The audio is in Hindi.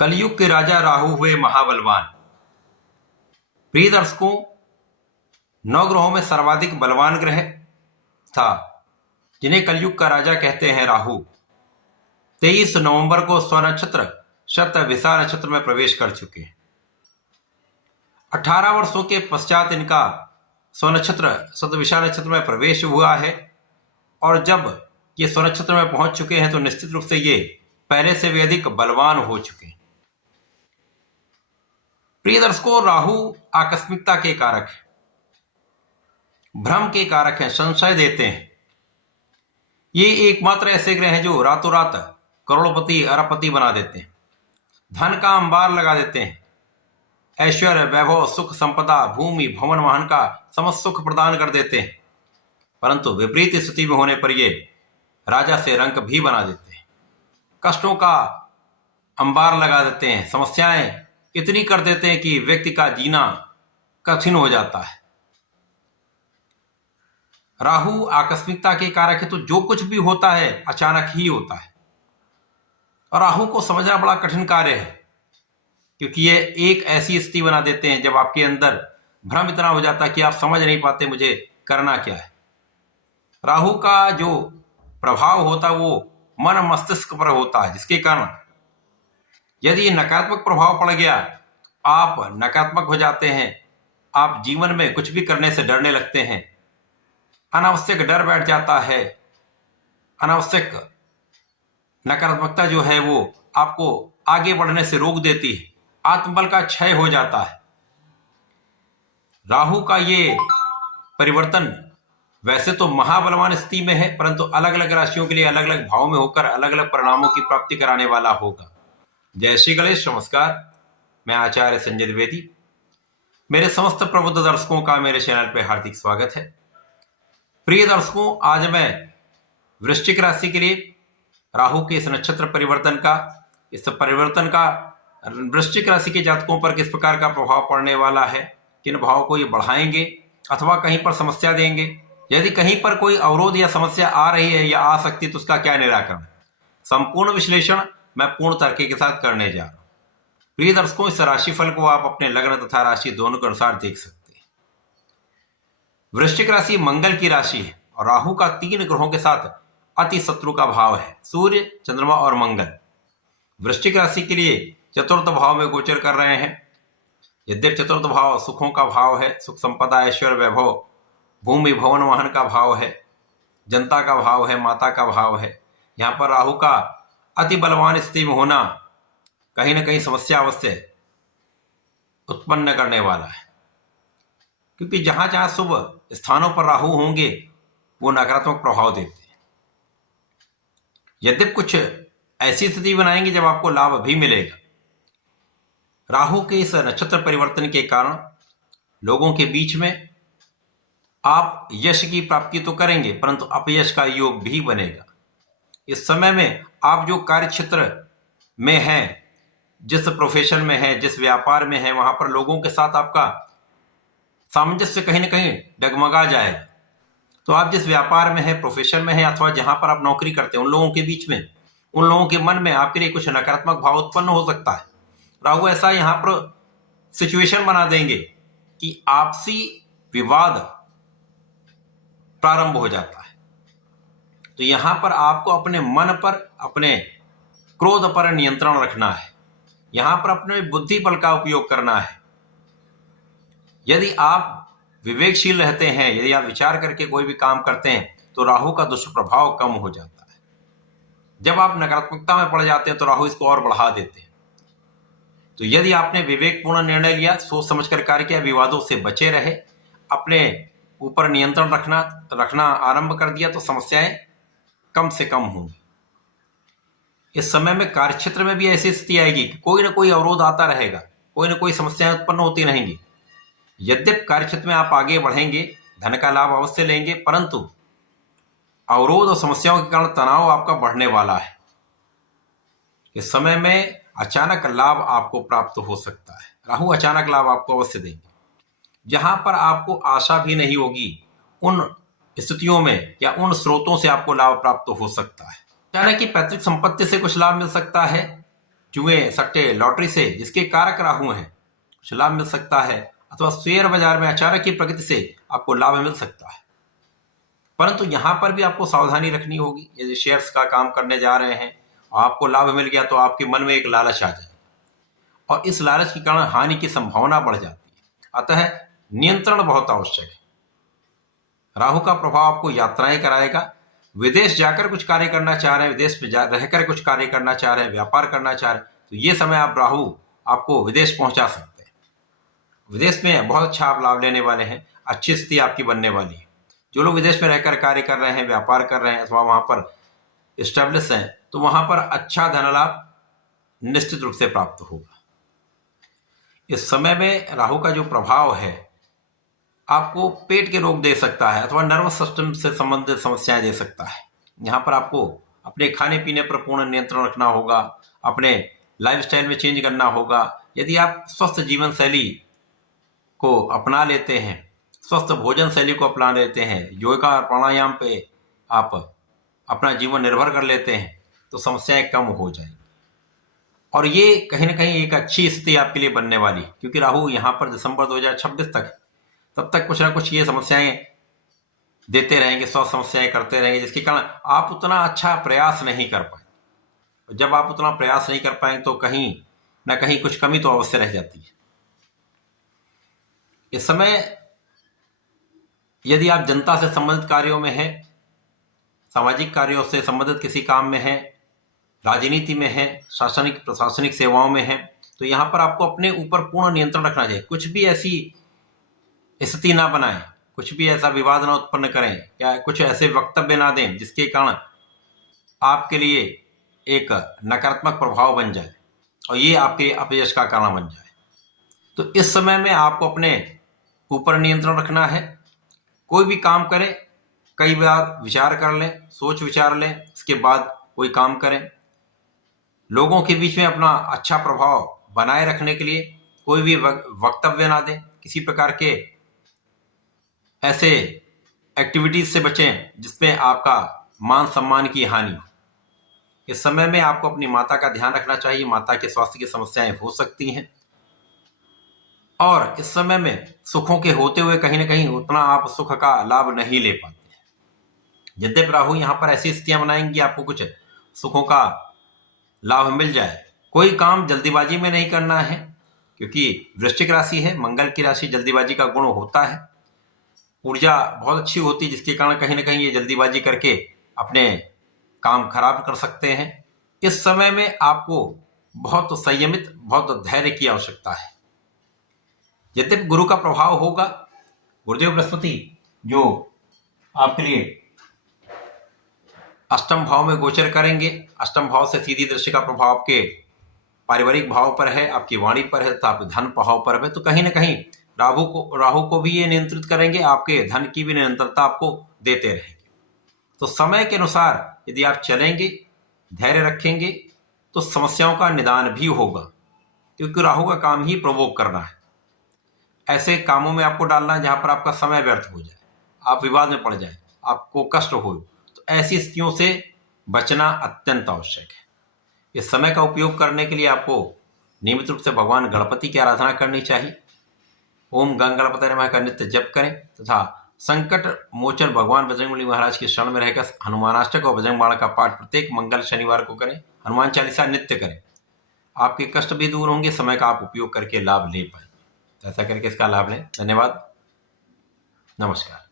कलयुग के राजा राहु हुए महाबलवान। प्रिय दर्शकों, नौ ग्रहों में सर्वाधिक बलवान ग्रह था जिन्हें कलयुग का राजा कहते हैं राहु। 23 नवंबर को स्वनक्षत्र शतभिषा नक्षत्र में प्रवेश कर चुके हैं। 18 वर्षों के पश्चात इनका स्वनक्षत्र शतभिषा नक्षत्र में प्रवेश हुआ है और जब ये स्वनक्षत्र में पहुंच चुके हैं तो निश्चित रूप से ये पहले से भी अधिक बलवान हो चुके हैं। प्रिय दर्शकों, राहु आकस्मिकता के कारक है, भ्रम के कारक हैं, संशय देते हैं। ये एकमात्र ऐसे ग्रह हैं जो रातों रात करोड़पति अरबपति बना देते हैं, धन का अंबार लगा देते हैं, ऐश्वर्य वैभव सुख संपदा भूमि भवन वाहन का समस्त सुख प्रदान कर देते हैं, परंतु विपरीत स्थिति में होने पर ये राजा से रंक भी बना देते हैं, कष्टों का अंबार लगा देते हैं, समस्याएं इतनी कर देते हैं कि व्यक्ति का जीना कठिन हो जाता है। राहु आकस्मिकता के कारक है, तो जो कुछ भी होता है अचानक ही होता है और राहु को समझना बड़ा कठिन कार्य है, क्योंकि ये एक ऐसी स्थिति बना देते हैं जब आपके अंदर भ्रम इतना हो जाता है कि आप समझ नहीं पाते मुझे करना क्या है। राहु का जो प्रभाव होता है वो मन मस्तिष्क पर होता है, जिसके कारण यदि नकारात्मक प्रभाव पड़ गया आप नकारात्मक हो जाते हैं, आप जीवन में कुछ भी करने से डरने लगते हैं, अनावश्यक डर बैठ जाता है, अनावश्यक नकारात्मकता जो है वो आपको आगे बढ़ने से रोक देती है, आत्मबल का क्षय हो जाता है। राहु का ये परिवर्तन वैसे तो महाबलवान स्थिति में है, परंतु अलग अलग राशियों के लिए अलग अलग भाव में होकर अलग अलग परिणामों की प्राप्ति कराने वाला होगा। जय श्री गणेश, नमस्कार। मैं आचार्य संजय द्विवेदी। मेरे समस्त प्रबुद्ध दर्शकों का मेरे चैनल पर हार्दिक स्वागत है। प्रिय दर्शकों, आज मैं वृश्चिक राशि के लिए राहु के इस नक्षत्र परिवर्तन का, इस परिवर्तन का वृश्चिक राशि के जातकों पर किस प्रकार का प्रभाव पड़ने वाला है, किन भाव को ये बढ़ाएंगे अथवा कहीं पर समस्या देंगे, यदि कहीं पर कोई अवरोध या समस्या आ रही है या आ सकती है तो उसका क्या निराकरण, संपूर्ण विश्लेषण मैं पूर्ण तर्क के साथ करने जा रहा हूं। प्रिय दर्शकों, इस राशिफल को आप अपने लग्न तथा राशि दोनों के अनुसार देख सकते हैं। वृश्चिक राशि मंगल की राशि है और राहु का 3 ग्रहों के साथ अति शत्रु का भाव है, सूर्य चंद्रमा और मंगल। वृश्चिक राशि के लिए चतुर्थ भाव में गोचर कर रहे हैं। यद्यपि चतुर्थ भाव सुखों का भाव है, सुख संपदा ऐश्वर्य वैभव भूमि भवन वाहन का भाव है, जनता का भाव है, माता का भाव है, यहाँ पर राहु का अति बलवान स्थिति में होना कहीं ना कहीं समस्या अवश्य उत्पन्न करने वाला है, क्योंकि जहां जहां शुभ स्थानों पर राहु होंगे वो नकारात्मक प्रभाव देते हैं। यद्यपि कुछ ऐसी स्थिति बनाएंगे जब आपको लाभ भी मिलेगा। राहु के इस नक्षत्र परिवर्तन के कारण लोगों के बीच में आप यश की प्राप्ति तो करेंगे, परंतु अपयश का योग भी बनेगा। इस समय में आप जो कार्य क्षेत्र में हैं, जिस प्रोफेशन में है, जिस व्यापार में है, वहां पर लोगों के साथ आपका सामंजस्य कहीं ना कहीं डगमगा जाए। तो आप जिस व्यापार में है, प्रोफेशन में है अथवा जहां पर आप नौकरी करते हैं, उन लोगों के बीच में, उन लोगों के मन में आपके लिए कुछ नकारात्मक भाव उत्पन्न हो सकता है। राहु ऐसा यहां पर सिचुएशन बना देंगे कि आपसी विवाद प्रारंभ हो जाता है। तो यहां पर आपको अपने मन पर, अपने क्रोध पर नियंत्रण रखना है, यहां पर अपने बुद्धि बल का उपयोग करना है। यदि आप विवेकशील रहते हैं, यदि आप विचार करके कोई भी काम करते हैं तो राहु का दुष्प्रभाव कम हो जाता है। जब आप नकारात्मकता में पड़ जाते हैं तो राहु इसको और बढ़ा देते हैं। तो यदि आपने विवेकपूर्ण निर्णय लिया, सोच समझकर कार्य किया, विवादों से बचे रहे, अपने ऊपर नियंत्रण रखना आरंभ कर दिया तो समस्याएं कम से कम होंगी। इस समय में कार्यक्षेत्र में भी ऐसी स्थिति आएगी कि कोई ना कोई अवरोध आता रहेगा, कोई ना कोई समस्याएं उत्पन्न होती रहेंगी। यद्यपि कार्यक्षेत्र में आप आगे बढ़ेंगे, धन का लाभ अवश्य लेंगे, परंतु अवरोध और समस्याओं के कारण तनाव आपका बढ़ने वाला है। इस समय में अचानक लाभ आपको प्राप्त हो सकता है। राहु अचानक लाभ आपको अवश्य देंगे। जहां पर आपको आशा भी नहीं होगी, उन स्थितियों में या उन स्रोतों से आपको लाभ प्राप्त हो सकता है। अचानक की पैतृक संपत्ति से कुछ लाभ मिल सकता है, जुए, सट्टे, लॉटरी से जिसके कारक राहु हैं कुछ लाभ मिल सकता है, अथवा शेयर बाजार में अचानक की प्रगति से आपको लाभ मिल सकता है। परंतु यहां पर भी आपको सावधानी रखनी होगी। यदि शेयर्स का काम करने जा रहे हैं और आपको लाभ मिल गया तो आपके मन में एक लालच आ जाए और इस लालच के कारण हानि की संभावना बढ़ जाती है। अतः नियंत्रण बहुत आवश्यक है। राहु का प्रभाव आपको यात्राएं कराएगा। विदेश जाकर कुछ कार्य करना चाह रहे हैं, विदेश में रहकर कुछ कार्य करना चाह रहे हैं, व्यापार करना चाह रहे हैं, तो ये समय आप राहु आपको विदेश पहुंचा सकते हैं। विदेश में बहुत अच्छा आप लाभ लेने वाले हैं, अच्छी स्थिति आपकी बनने वाली है। जो लोग विदेश में रहकर कार्य कर रहे हैं, व्यापार कर रहे हैं अथवा वहां पर स्टेब्लिश हैं, तो वहां पर अच्छा धन लाभ निश्चित रूप से प्राप्त होगा। इस समय में राहु का जो प्रभाव है आपको पेट के रोग दे सकता है अथवा नर्वस सिस्टम से संबंधित समस्याएं दे सकता है। यहाँ पर आपको अपने खाने पीने पर पूर्ण नियंत्रण रखना होगा, अपने लाइफस्टाइल में चेंज करना होगा। यदि आप स्वस्थ जीवन शैली को अपना लेते हैं, स्वस्थ भोजन शैली को अपना लेते हैं, योगा और प्राणायाम पे आप अपना जीवन निर्भर कर लेते हैं, तो समस्याएं कम हो जाएंगी और ये कहीं ना कहीं एक अच्छी स्थिति आपके लिए बनने वाली, क्योंकि राहु यहाँ पर दिसंबर 2026 तक है। तब तक कुछ ना कुछ ये समस्याएं देते रहेंगे, स्वास्थ्य समस्याएं करते रहेंगे, जिसके कारण आप उतना अच्छा प्रयास नहीं कर पाए। जब आप उतना प्रयास नहीं कर पाएंगे तो कहीं ना कहीं कुछ कमी तो अवश्य रह जाती है। इस समय यदि आप जनता से संबंधित कार्यों में हैं, सामाजिक कार्यों से संबंधित किसी काम में हैं, राजनीति में हैं, शासनिक प्रशासनिक सेवाओं में हैं, तो यहाँ पर आपको अपने ऊपर पूर्ण नियंत्रण रखना चाहिए। कुछ भी ऐसी स्थिति ना बनाएं, कुछ भी ऐसा विवाद ना उत्पन्न करें या कुछ ऐसे वक्तव्य ना दें जिसके कारण आपके लिए एक नकारात्मक प्रभाव बन जाए और ये आपके अपयश का कारण बन जाए। तो इस समय में आपको अपने ऊपर नियंत्रण रखना है। कोई भी काम करें, कई बार विचार कर लें, सोच विचार लें, इसके बाद कोई काम करें। लोगों के बीच में अपना अच्छा प्रभाव बनाए रखने के लिए कोई भी वक्तव्य ना दें, किसी प्रकार के ऐसे एक्टिविटीज से बचें जिसमें आपका मान सम्मान की हानि हो। इस समय में आपको अपनी माता का ध्यान रखना चाहिए। माता के स्वास्थ्य की समस्याएं हो सकती हैं और इस समय में सुखों के होते हुए कहीं ना कहीं उतना आप सुख का लाभ नहीं ले पाते हैं। यद्यपि राहु यहाँ पर ऐसी स्थितियां बनाएंगी आपको कुछ सुखों का लाभ मिल जाए। कोई काम जल्दीबाजी में नहीं करना है, क्योंकि वृश्चिक राशि है, मंगल की राशि, जल्दीबाजी का गुण होता है। ऊर्जा बहुत अच्छी होती है जिसके कारण कहीं ना कहीं ये जल्दीबाजी करके अपने काम खराब कर सकते हैं। इस समय में आपको बहुत संयमित, बहुत धैर्य की आवश्यकता है। यद्यपि गुरु का प्रभाव होगा, गुरुदेव बृहस्पति जो आपके लिए अष्टम भाव में गोचर करेंगे, अष्टम भाव से सीधी दृष्टि का प्रभाव आपके पारिवारिक भाव पर है, आपकी वाणी पर है तथा आपके धन भाव पर है। तो कहीं ना कहीं राहु को भी ये नियंत्रित करेंगे, आपके धन की भी निरंतरता आपको देते रहेंगे। तो समय के अनुसार यदि आप चलेंगे, धैर्य रखेंगे, तो समस्याओं का निदान भी होगा, क्योंकि राहु का काम ही प्रवोक करना है। ऐसे कामों में आपको डालना है जहां पर आपका समय व्यर्थ हो जाए, आप विवाद में पड़ जाए, आपको कष्ट हो, तो ऐसी स्थितियों से बचना अत्यंत आवश्यक है। इस समय का उपयोग करने के लिए आपको नियमित रूप से भगवान गणपति की आराधना करनी चाहिए। ओम गंग गणपति नमः का नित्य जप करें तथा संकट मोचन भगवान बजरंगबली महाराज के शरण में रहकर हनुमानाष्टक और बजरंग बाण का पाठ प्रत्येक मंगल शनिवार को करें। हनुमान चालीसा नित्य करें, आपके कष्ट भी दूर होंगे। समय का आप उपयोग करके लाभ ले पाएंगे। ऐसा करके इसका लाभ लें। धन्यवाद, नमस्कार।